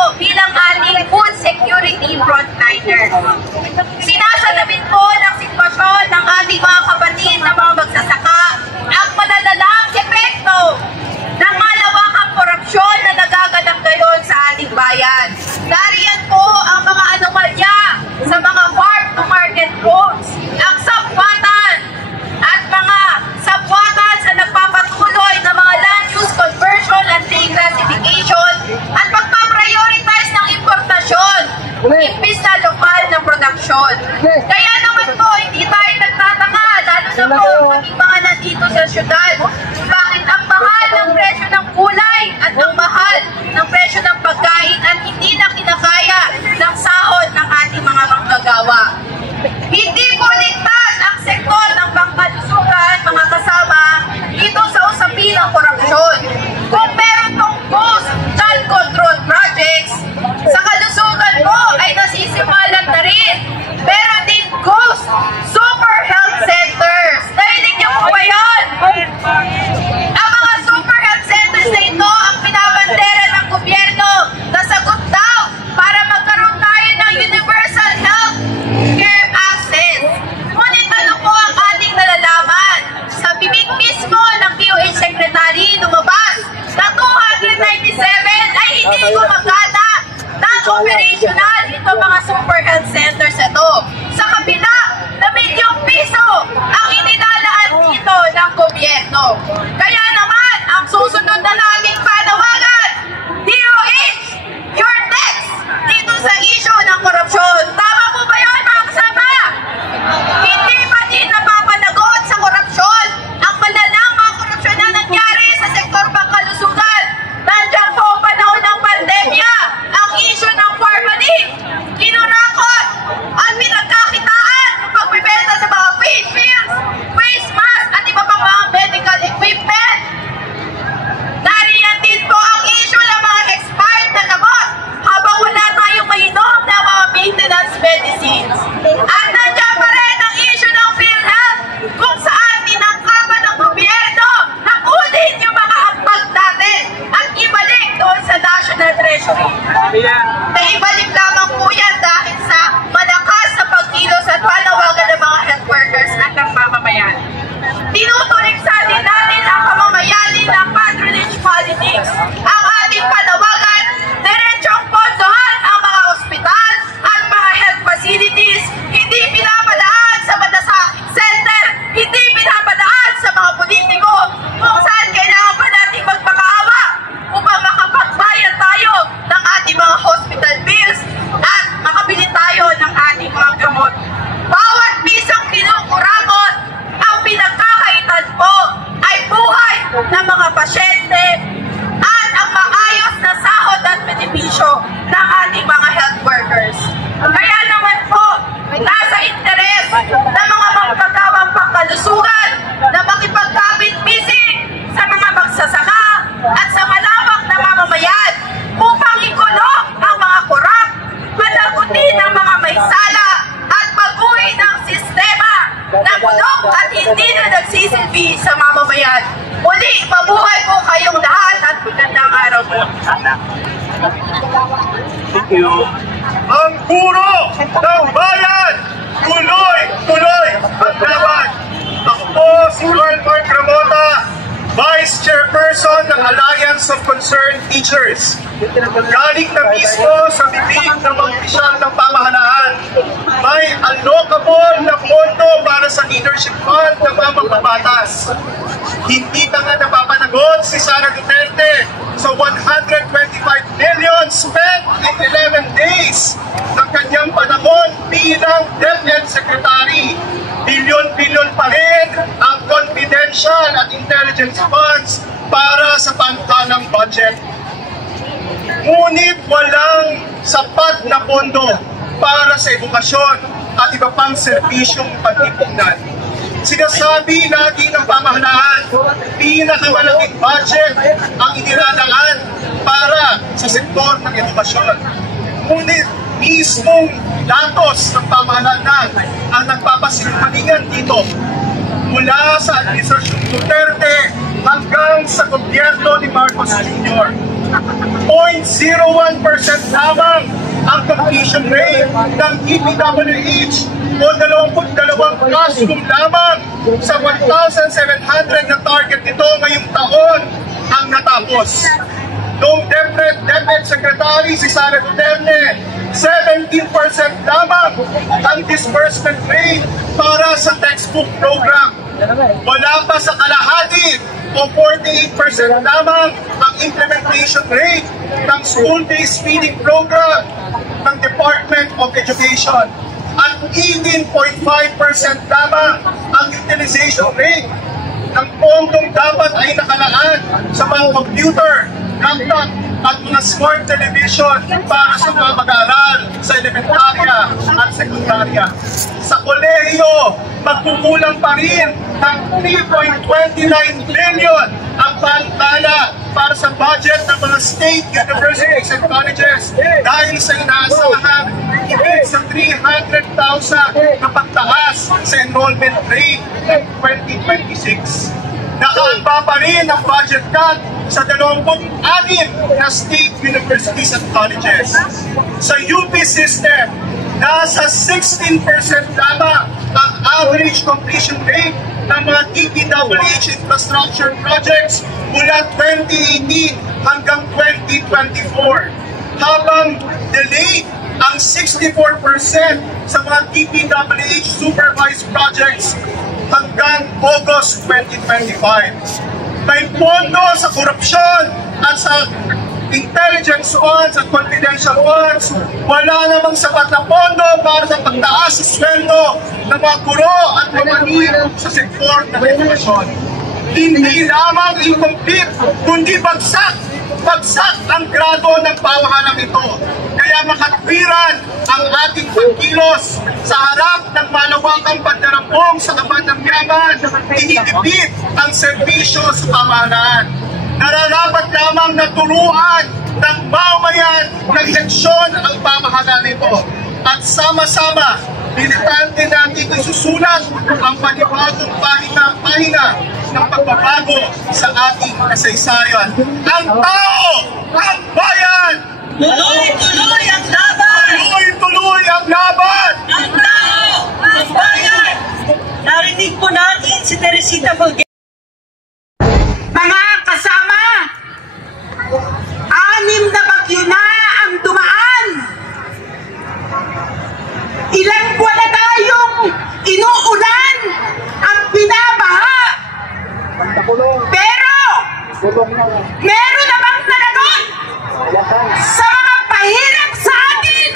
po bilang ating food security frontliner. Sinasalamin po ng sitwasyon ng ating mga kapatid na mga magsasaka ang malalalang epekto ng malawakang korupsyon na nagaganap ngayon sa ating bayan. Dariyan po ang mga anomalya sa mga farm-to-market roads, ang sabwatan at mga sabwatan sa nagpapatuloy ng mga land use conversion and reclassification at pagpaprioritize ng importasyon imbis na lokal na produksyon. Kaya naman po, hindi tayo nagtataka, lalo na po kaming mga nandito sa syudad, bakit ang mahal ng presyo ng gulay at ang mahal ng presyo ng pagkain at hindi na kinakaya ng sahod ng ating mga manggagawa. Hindi po ligtas ang sektor ng pangkalusugan, mga kasama, dito sa usapin ng korupsyon. Kung meron tong ghost child control projects, sa kalusugan mo ay nasisimalan na rin. Meron din ghost super health centers. Narinig niyo po ba yun? Ang mga super health centers na ito ang pinabandera ng gobyerno na sagot daw para magkaroon tayo ng universal health care access. Ngunit ano po ang ating nalalaman? Sa bibig mismo ng DOH Secretary lumabas na 297 ay hindi gumagana non-operational ito mga super health centers ito. Sa kabila na milyong piso ang inilalaan dito ng gobyerno. Kaya naman, ang susunod na nating panawagan, DOH, you're next dito sa issue ng korupsyon. Tama po ba yun, mga kasama? Hindi pa din napapanagot sa korupsyon ang malalang mga korupsyon na nangyari sa sektor pangkalusugan. Nandiyan po ang panahon ng pandemya, ang issue ng formalin, kinurakot, at pinagkakitaan ng pagbibenta sa mga face shields, face mask, at iba pang mga medical equipment. Nariyan din po ang issue ng mga expired na gamot habang wala tayong mainom na mga maintenance medicines. At nandiyan pa rin ang issue ng PhilHealth kung saan tinangkapan ng gobyerno na kunin yung mga ambag natin at ibalik doon sa National Treasury. Naibalik lamang po yan dahil sa malakas na pagkilos at panawagan ng mga health workers at ng mamamayan. Tinutuligsa din natin ang pamamayani ng patronage politics. Ang ating panawagan, diretsong pondohan ang mga ospital at mga health facilities, hindi pinapadaan sa malasakit center, hindi pinapadaan sa mga politiko kung saan kailangan pa natin magpakaawa upang makapagbayad tayo ng ating mga hospital bills at makabili tayo ng ating mga gamot. Bawat pisang kinukuramot, ang pinagkakaitan po ay buhay ng mga pasyente at ang maayos na sahod at benepisyo ng ating mga health workers. Kaya naman po, nasa interes ng mga magpagawang pangkalusugan na makipagkapit-bisig sa mga magsasaka at sa malawak na mamamayan upang ikulong ang mga korap, panagutin ang mga may sala at baguhin ang sistema na bulok at hindi na nagsisilbi sa mamamayan. Muli, mabuhay po kayong lahat at magandang araw po. Thank you. Ang puro ng bayan, tuloy-tuloy ang laban. Ako po si Lord Mark Ramota, Vice Chairperson ng Alliance of Concerned Teachers. Galing na mismo sa bibig ng mga opisyal ng pamahalaan. May allocable na pondo para sa leadership fund ng mga magbabatas. Hindi na nga napapanagot si Sara Duterte sa 125 million spent in 11 days ng kanyang panahon bilang DepEd Secretary. Bilyon-bilyon pa rin ang confidential at intelligence funds para sa pantalang budget. Ngunit walang sapat na pondo para sa edukasyon at iba pang serbisyong pagtipunan. Sinasabi lagi ng pamahalaan, pinakamalaking budget ang inilalaan para sa sektor ng edukasyon. Ngunit mismong datos ng pamahalaan ang nagpapasinungalingan dito. Mula sa administrasyon Duterte hanggang sa gobyerno ni Marcos Jr. 0.01 lamang ang completion rate ng DPWH o 22 classroom lamang sa 1,700 na target nito ngayong taon ang natapos. Noong DepEd Secretary si Sara Duterte, 17% lamang ang disbursement rate para sa textbook program. Wala pa sa kalahati o 48% lamang ang implementation rate ng school-based feeding program ng Department of Education. At 18.5% lamang ang utilization rate ng pondong dapat ay nakalaan sa mga computer, laptop, at mga smart television para sa mga mag-aaral sa elementarya at sekundarya. Sa kolehiyo, magkukulang pa rin ng 3.29 billion ang pantala para sa budget ng mga state universities and colleges dahil sa inaasahan higit sa 300,000 na pagtaas sa enrollment rate ng 2026. Nakaamba pa rin ang budget cut sa 26 na state universities at colleges. Sa UP system, nasa 16% lamang ang average completion rate ng mga DPWH infrastructure projects mula 2018 hanggang 2024. Habang delayed ang 64% sa mga DPWH supervised projects hanggang August 2025. May pondo sa korupsyon at sa intelligence funds at confidential funds, wala namang sapat na pondo para sa pagtaas sa sweldo ng mga guro at pamaniho sa sektor ng edukasyon. Hindi lamang incomplete, kundi bagsak ang grado ng pawahalang ito. Kaya makatwiran ang ating pagkilos sa harap ng malawakang pagdarambong sa kaban ng yaman, initipid ang serbisyo sa pamahalaan. Nararapat lamang na turuan ng mamayan ng leksyon ang pamahalaan nito. At sama-sama, militante natin isusulat ang panibagong pahina ng pagbabago sa ating kasaysayan. Ang tao, ang bayan! Tuloy-tuloy ang laban! Tuloy-tuloy ang laban! Ang tao, ang bayan! Narinig po natin si Teresita Bulguero. Mga kasama, 6 na bagyo na ang dumaan. Ilang buwan na tayong inuulan at binabaha. Pero, meron na bang nalagot sa mga pahirap sa atin?